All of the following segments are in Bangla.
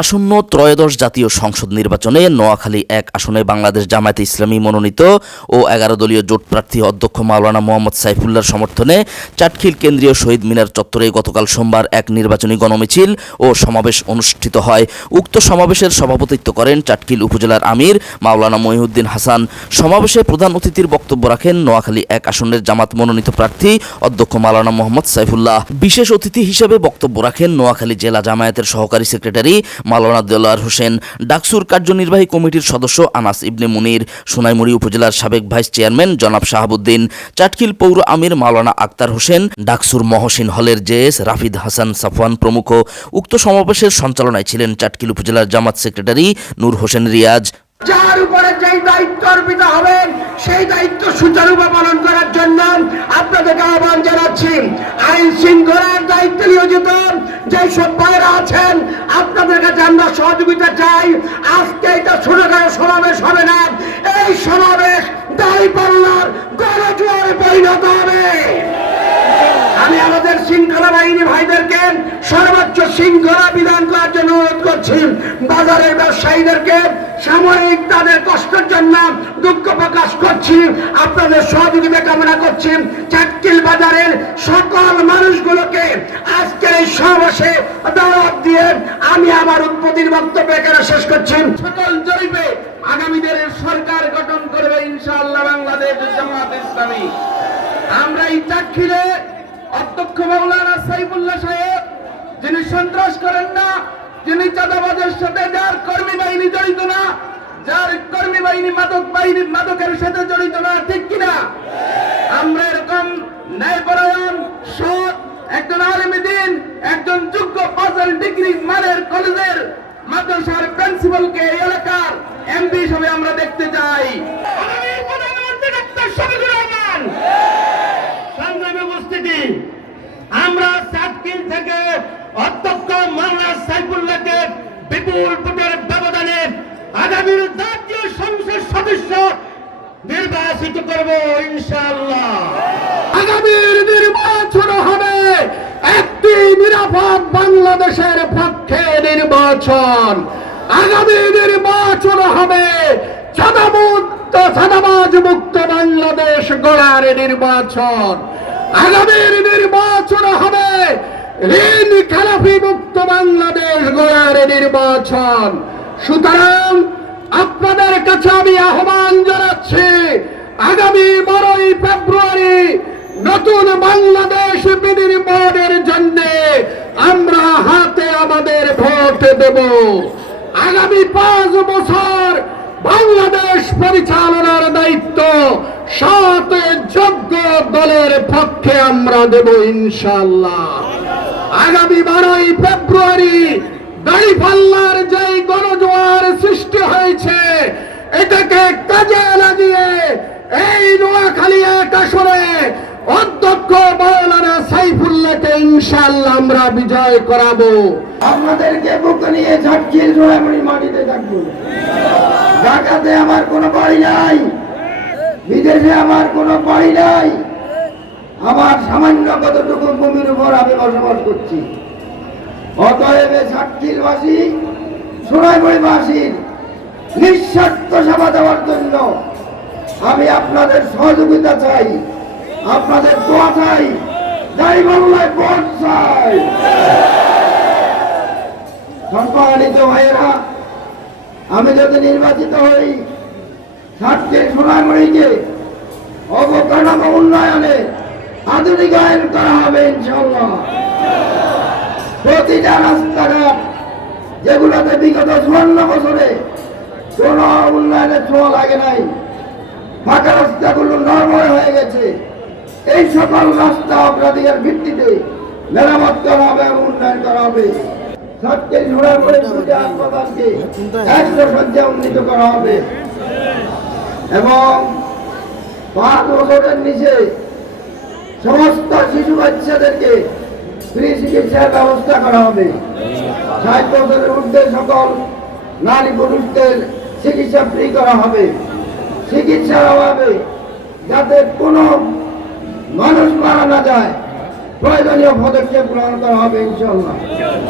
আসন্ন ত্রয়োদশ জাতীয় সংসদ নির্বাচনে নোয়াখালী এক আসনে বাংলাদেশ জামায়াতে ইসলামী মনোনীত ও এগারো দলীয় জোট প্রার্থী অধ্যক্ষ মাওলানা মোহাম্মদ সাইফুল্লাহর সমর্থনে চাটখিল কেন্দ্রীয় শহীদ মিনার চত্বরে গতকাল সোমবার এক নির্বাচনী গণমিছিল ও সমাবেশ অনুষ্ঠিত হয়। উক্ত সমাবেশের সভাপতিত্ব করেন চাটখিল উপজেলার আমির মাওলানা মহিউদ্দিন হাসান। সমাবেশে প্রধান অতিথির বক্তব্য রাখেন নোয়াখালী এক আসনের জামাত মনোনীত প্রার্থী অধ্যক্ষ মাওলানা মোহাম্মদ সাইফুল্লাহ। বিশেষ অতিথি হিসেবে বক্তব্য রাখেন নোয়াখালী জেলা জামায়াতের সহকারী সেক্রেটারি মাওলানা দেলোয়ার হোসেন, ডাকসুর কার্যনির্বাহী কমিটির সদস্য আনাস ইবনে মুনির, সোনাইমুড়ি উপজেলার সাবেক ভাইস চেয়ারম্যান জনাব শাহাবুদ্দিন, চাটকিল পৌর আমির মাওলানা আক্তার হোসেন, ডাকসুর মহসিন হলের জেএস রাফিদ হাসান সাফওয়ান প্রমুখ। উক্ত সমাবেশের সঞ্চালনায় ছিলেন চাটকিল উপজেলার জামাত সেক্রেটারি নূর হোসেন রিয়াজ। যার উপরে যেই দায়িত্ব অর্পিত সেই দায়িত্ব পালন করার জন্য আপনাদেরকে আহ্বান জানাচ্ছি। আইন শৃঙ্খলার দায়িত্বে নিয়োজিত যে সব আছেন, আপনাদের কাছে আমরা সহযোগিতা চাই। আজকে এটা ছোটখাটো সমাবেশ হবে না। এই সমাবেশ দায়ী পাল্লার গণজোয়ারে পরিণত হবে। আমি আমাদের শৃঙ্খলা বাহিনী ভাইদেরকে সর্বোচ্চ শৃঙ্খলা বিধান করার জন্য অনুরোধ করছি। বাজারের ব্যবসায়ীদেরকে সাময়িক তাদের কষ্টের জন্য দুঃখ প্রকাশ করছি। আপনাদের সহযোগিতা কামনা করছি। চাটকিল বাজারের সকল মানুষগুলোকে আজকের এই সমাবেশে দাওয়াত দিয়ে আমি আমার উৎপত্তির বক্তব্য এখানে শেষ করছি। সকল জরিপে আগামী দিনের সরকার গঠন করবে ইনশাআল্লাহ বাংলাদেশ জামাত ইসলামী। আমরা এই চাক্ষিরে অধ্যক্ষ মৌলানা সাইফুল্লাহ সাহেব, যিনি সন্ত্রাস করেন না, যিনি চাঁদাবাজের সাথে যার কর্মী বাহিনী জড়িত না, যার কর্মী বাহিনী মাদক বাহিনী মাদকের সাথে জড়িত না, ঠিক কিনা? আমরা এরকম ন্যায়পরায়ণ, সৎ একজন আলমী দিন, একজন যোগ্য পাঁচাল ডিগ্রি মানের কলেজের মাদ্রাসার প্রিন্সিপালকে এই এলাকার এমপি হিসেবে আমরা দেখতে চাই। প্রধানমন্ত্রী ডক্টর সাতকিল থেকে অধ্যক্ষ মাওলানা সাইফুল্লাহকে বিপুল ভোটের ব্যবধানে আগামীর জাতীয় সংসদ সদস্য নির্বাচিত করব ইনশাআল্লাহ। আগামীর নির্বাচন হবে একটি নিরাপদ বাংলাদেশের পক্ষে নির্বাচন। আগামী নির্বাচন হবে চাঁদামুক্ত, চাঁদাবাজ মুক্ত বাংলাদেশ গড়ার নির্বাচন। আগামীর নির্বাচন হবে ঋণ খেলাফি মুক্ত বাংলাদেশ গড়ার নির্বাচন। সুতরাং আপনাদের কাছে আমি আহ্বান জানাচ্ছি, আগামী বারোই ফেব্রুয়ারি নতুন বাংলাদেশ বিনির্মাণের জন্য আমরা হাতে আমাদের ভোট দেব। আগামী পাঁচ বছর বাংলাদেশ পরিচালনার দায়িত্ব সাত যোগ্য দলের পক্ষে আমরা দেব ইনশাল্লাহ আগামী বারোই ফেব্রুয়ারি দাড়িপাল্লার যেই গণজোয়ার সৃষ্টি হয়েছে, এটাকে কাজে লাগিয়ে এই নোয়াখালী এক আসরে অধ্যক্ষ মাওলানা সাইফুল্লাহকে ইনশাল্লাহ আমরা বিজয় করাবো। আপনাদেরকে বুক নিয়ে ঝাটকির জোড়ামুড়ি মাটিতে থাকব ঢাকাতে আমার কোনো বাড়ি নাই, বিদেশে আমার কোনো বাড়ি নাই। আমার সামান্য কতটুকু ভূমির উপর আমি বসবাস করছি। অতএব ঝাটকিলবাসী সোনাইমুড়িবাসীর নিঃস্বার্থ সেবা দেওয়ার জন্য আমি আপনাদের সহযোগিতা চাই, আপনাদের দোয়া চাই দাড়ি বাংলায় ভোট চাই। সম্মানিত ভাইয়েরা, আমি যদি নির্বাচিত হই ষাটকে সোনামণিকে অবকাঠামো উন্নয়নে আধুনিকায়ন করা হবে ইনশাল্লাহ প্রতিটা রাস্তাঘাট যেগুলোতে বিগত চুয়ান্ন বছরে কোন উন্নয়নের ছোঁয়া লাগে নাই, ফাঁকা রাস্তাগুলো নর্মল হয়ে গেছে। এই সকল রাস্তা অগ্রাধিকার ভিত্তিতে মেরামত করা হবে এবং উন্নয়ন করা হবে। উন্নীত করা হবে। এবং পাঁচ বছরের নিচে সমস্ত শিশু বাচ্চাদেরকে ফ্রি চিকিৎসার ব্যবস্থা করা হবে। ষাট বছরের ঊর্ধ্বে সকল নারী পুরুষদের চিকিৎসা ফ্রি করা হবে। চিকিৎসার অভাবে যাতে কোনো মানুষ মারা না যায়, প্রয়োজনীয় পদক্ষেপ গ্রহণ করা হবে ইনশাল্লাহ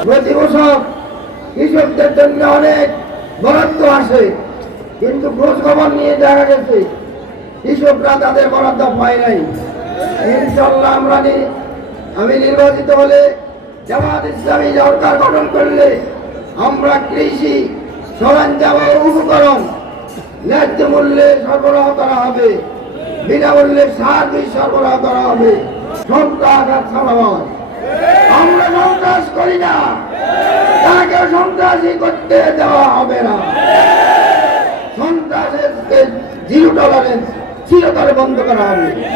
প্রতি বছর কৃষকদের জন্য অনেক বরাদ্দ আসে, কিন্তু খোঁজ খবর নিয়ে দেখা গেছে, কৃষকরা তাদের বরাদ্দ পায় নাই। ইনশাল্লাহ আমরা নি- আমি নির্বাচিত হলে জামাত ইসলামী সরকার গঠন করলে আমরা কৃষি সরঞ্জাম ও উপকরণ ন্যায্য মূল্যে সরবরাহ করা হবে। বিনামূল্যে সার বীজ সরবরাহ করা হবে। সন্ত্রাস আর সালাবাদ আমরা সন্ত্রাস করি না। তাকে সন্ত্রাসী করতে দেওয়া হবে না। সন্ত্রাসের জিরো টলারেন্স চিরতরে বন্ধ করা হবে।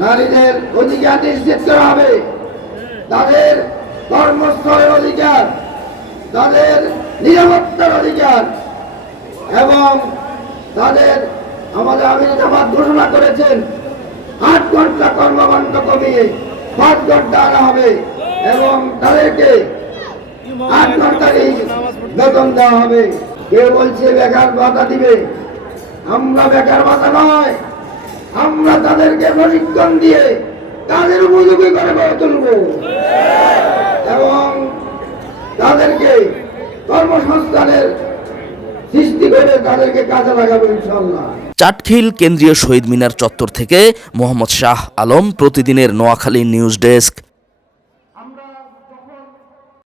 নারীদের অধিকার নিশ্চিত করা হবে। তাদের কর্মস্থলের অধিকার, তাদের নিরাপত্তার অধিকার এবং তাদের আমাদের জামাত ঘোষণা করেছেন, আট ঘণ্টা কর্মঘণ্টা কমিয়ে পাঁচ ঘণ্টা আনা হবে এবং তাদেরকে আট ঘন্টারই বেতন দেওয়া হবে। কে বলছে বেকার ভাতা দিবে? আমরা বেকার ভাতা নয়। আমরা তাদেরকে প্রশিক্ষণ দিয়ে তাদের উপযোগী করে গড়ে তুলব। এবং তাদেরকে কর্মসংস্থানের সৃষ্টি করে তাদেরকে কাজে লাগাবো ইনশাল্লাহ চাটখিল কেন্দ্রীয় শহীদ মিনার চত্বর থেকে মোহাম্মদ শাহ আলম প্রতিদিনের নোয়াখালী নিউজ ডেস্ক।